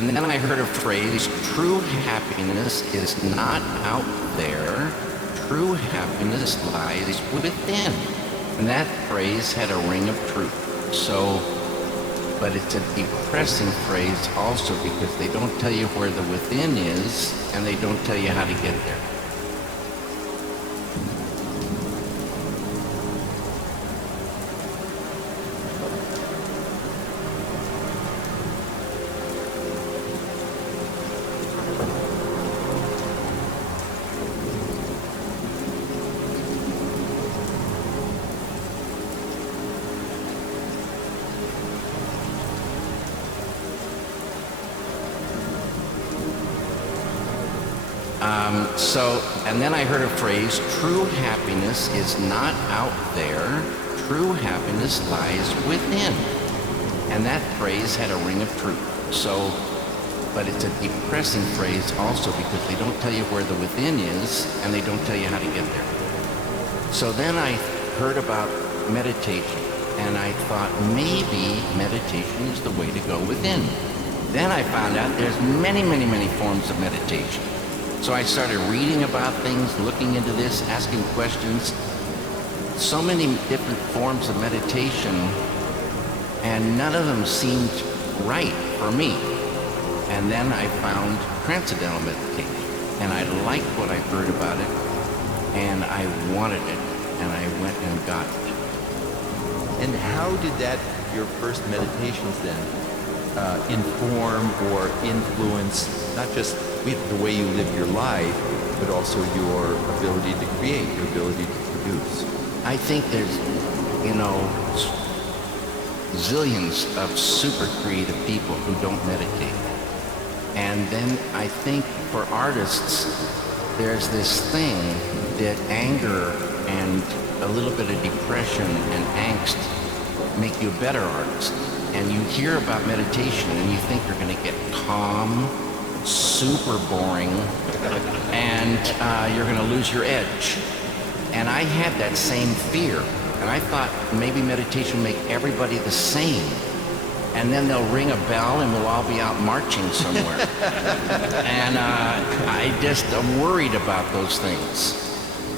And then I heard a phrase, true happiness is not out there. True happiness lies within. And that phrase had a ring of truth. So, but it's a depressing phrase also because they don't tell you where the within is and they don't tell you how to get there. And then I heard a phrase, true happiness is not out there, true happiness lies within. And that phrase had a ring of truth. So, but it's a depressing phrase also because they don't tell you where the within is and they don't tell you how to get there. So then I heard about meditation and I thought maybe meditation is the way to go within. Then I found out there's many forms of meditation. So I started reading about things, looking into this, asking questions. So many different forms of meditation, and none of them seemed right for me. And then I found transcendental meditation, and I liked what I heard about it, and I wanted it, and I went and got it. And how did that, your first meditations then, inform or influence not just the way you live your life, but also your ability to create, your ability to produce? I think there's, zillions of super creative people who don't meditate. And then I think for artists, there's this thing that anger and a little bit of depression and angst make you a better artist. And you hear about meditation and you think you're going to get calm, super boring, and you're going to lose your edge. And I had that same fear. And I thought maybe meditation will make everybody the same. And then they'll ring a bell and we'll all be out marching somewhere. And I just am worried about those things.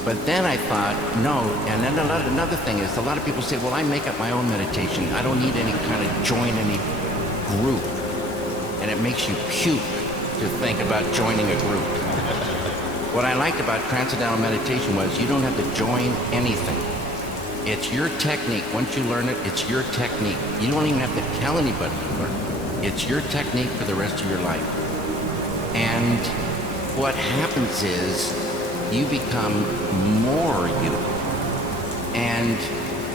But then I thought, no. And then another thing is, a lot of people say, well, I make up my own meditation. I don't need any kind of join any group. And it makes you puke to think about joining a group. What I liked about transcendental meditation was you don't have to join anything. It's your technique. Once you learn it, it's your technique. You don't even have to tell anybody you learn it. It's your technique for the rest of your life. And what happens is you become more you. And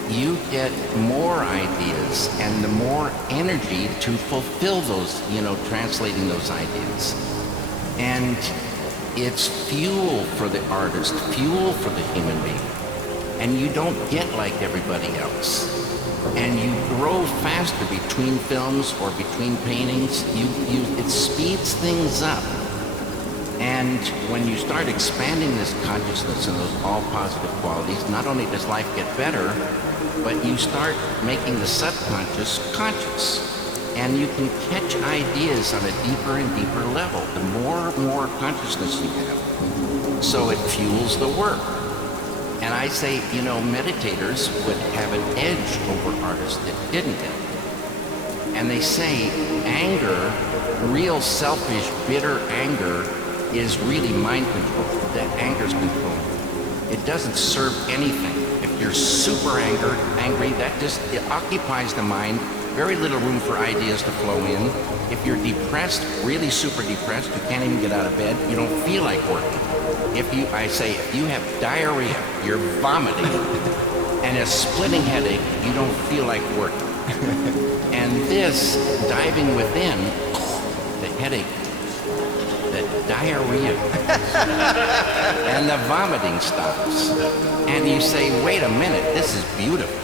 you get more ideas and the more energy to fulfill those, translating those ideas. And it's fuel for the artist, fuel for the human being. And you don't get like everybody else. And you grow faster between films or between paintings. It speeds things up. And when you start expanding this consciousness and those all positive qualities, not only does life get better, but you start making the subconscious conscious. And you can catch ideas on a deeper and deeper level, the more consciousness you have. So it fuels the work. And I say, meditators would have an edge over artists that didn't have it. And they say anger, real selfish, bitter anger, is really mind control. That anger's control. It doesn't serve anything. If you're super angry, it occupies the mind, very little room for ideas to flow in. If you're depressed, really super depressed, you can't even get out of bed, you don't feel like working. If you have diarrhea, you're vomiting, and a splitting headache, you don't feel like working. And this, diving within, the headache, the diarrhea, and the vomiting stops. And you say, wait a minute, this is beautiful.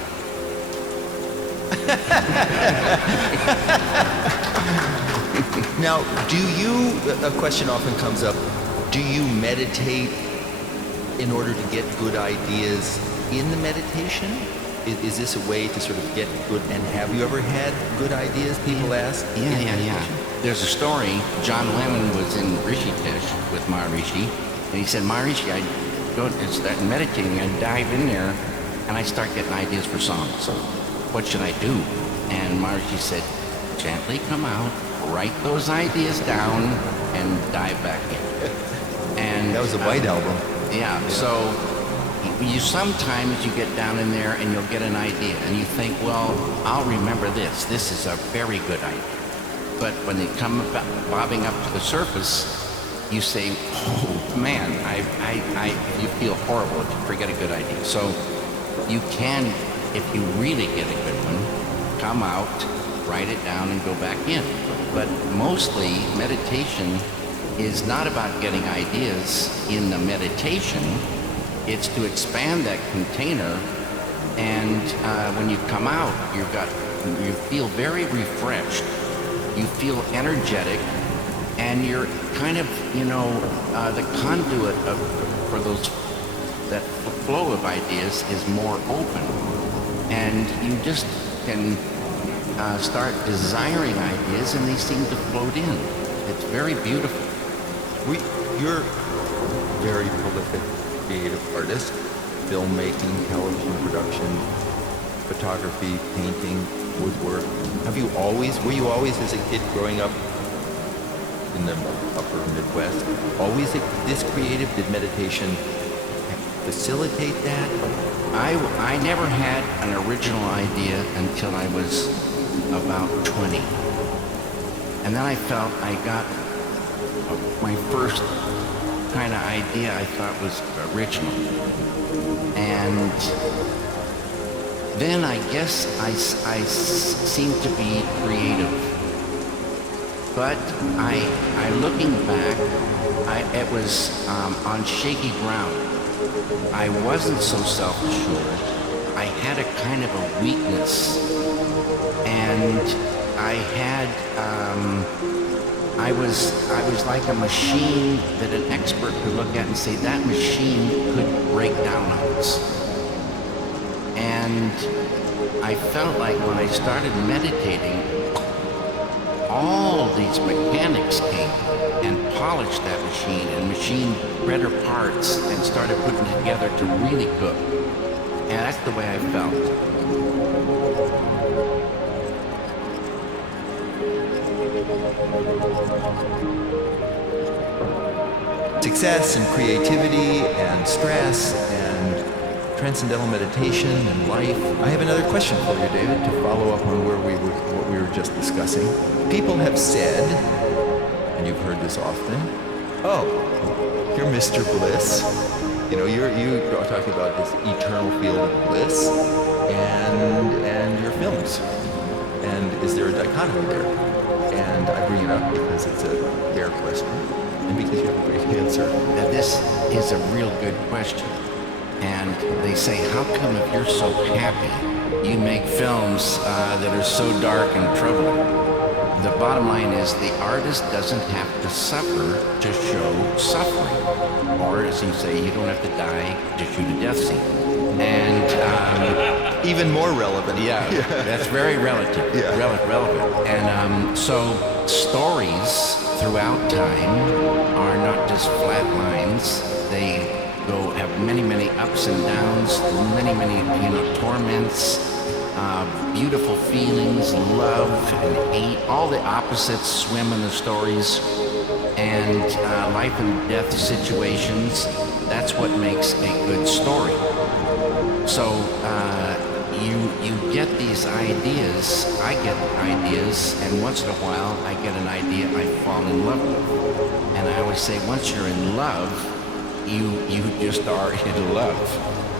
Now, a question often comes up, do you meditate in order to get good ideas in the meditation? Is this a way to sort of get good, and have you ever had good ideas, people ask? Yeah. There's a story. John Lennon was in Rishikesh with Maharishi, and he said, Maharishi, I go and start meditating. I dive in there, and I start getting ideas for songs. So, what should I do? And Maharishi said, gently come out, write those ideas down, and dive back in. And That was a White Album. yeah. So you sometimes you get down in there and you'll get an idea, and you think, well, I'll remember this. This is a very good idea. But when they come bobbing up to the surface, you say, oh man, you feel horrible if you forget a good idea. So you can, if you really get a good one, come out, write it down, and go back in. But mostly meditation is not about getting ideas in the meditation. It's to expand that container, and when you come out, you feel very refreshed. You feel energetic, and you're kind of, the conduit for that flow of ideas is more open, and you just can start desiring ideas, and they seem to float in. It's very beautiful. You're very prolific creative artist, filmmaking, television production, photography, painting, woodwork. Were you always as a kid growing up in the upper Midwest, always this creative? Did meditation facilitate that? I never had an original idea until I was about 20. And then I felt I got my first kind of idea I thought was original. And then I guess I seemed to be creative. But I looking back, it was on shaky ground. I wasn't so self-assured. I had a kind of a weakness. And I was like a machine that an expert could look at and say, that machine could break down on us. And I felt like when I started meditating, all these mechanics came and polished that machine and machined better parts and started putting it together to really cook. And that's the way I felt. Success and creativity and stress and transcendental meditation and life. I have another question for you, David, to follow up on what we were just discussing. People have said, and you've heard this often, oh, you're Mr. Bliss. You're talking about this eternal field of bliss and your films. And is there a dichotomy there? And I bring it up because it's a fair question and because you have a great answer. Now, this is a real good question. And they say, how come if you're so happy, you make films that are so dark and troubling? The bottom line is the artist doesn't have to suffer to show suffering. Or, as you say, you don't have to die to shoot a death scene. And even more relevant. Yeah, that's very relative. Yeah. Relevant. And so stories throughout time are not just flat lines. They have many ups and downs, many torments, beautiful feelings, love and hate. All the opposites swim in the stories, and life and death situations. That's what makes a good story. So you get these ideas. I get ideas, and once in a while I get an idea I fall in love with. And I always say, once you're in love, you just are in love.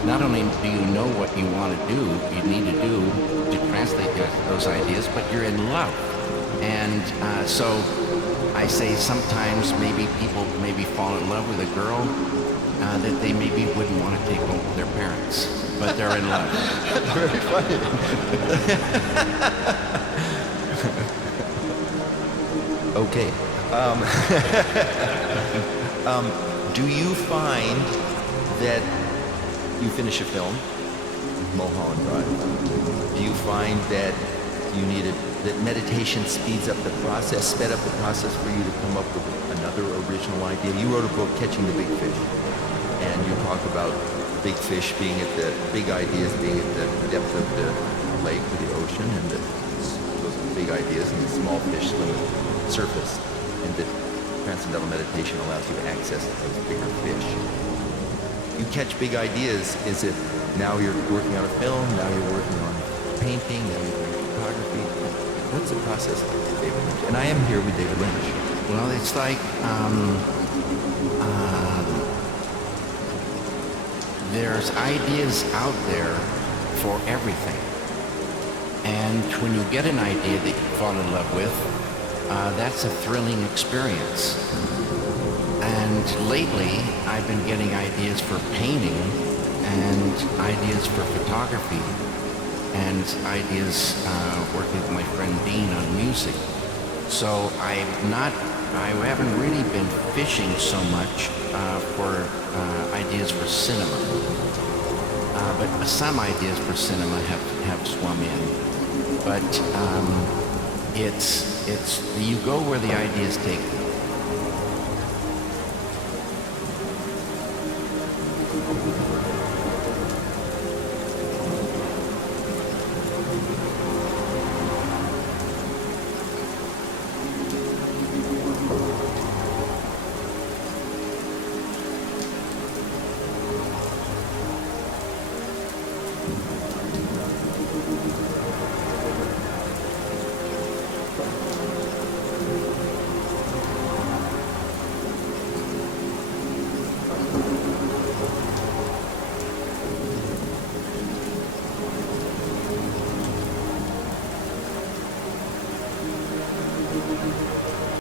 Not only do you know what you want to do, you need to do to translate those ideas, but you're in love. And so I say sometimes maybe people fall in love with a girl that they maybe wouldn't want to take home to their parents, but they're in love. Very funny. Okay. Do you find that you finish a film, Mulholland Drive, do you find that you needed, that meditation speeds up the process, sped up the process for you to come up with another original idea. You wrote a book, Catching the Big Fish, and you talk about big fish being at the, big ideas being at the depth of the lake or the ocean, and those big ideas, and the small fish swim at the surface, and that transcendental meditation allows you access to those bigger fish. You catch big ideas. Is it now you're working on a film, now you're working on painting, now you're doing photography? What's the process like for David Lynch? And I am here with David Lynch. Well, it's like there's ideas out there for everything. And when you get an idea that you fall in love with, that's a thrilling experience. And lately, I've been getting ideas for painting and ideas for photography and ideas working with my friend Dean on music. So I haven't really been fishing so much for ideas for cinema. But some ideas for cinema have swum in. But it's you go where the ideas take you.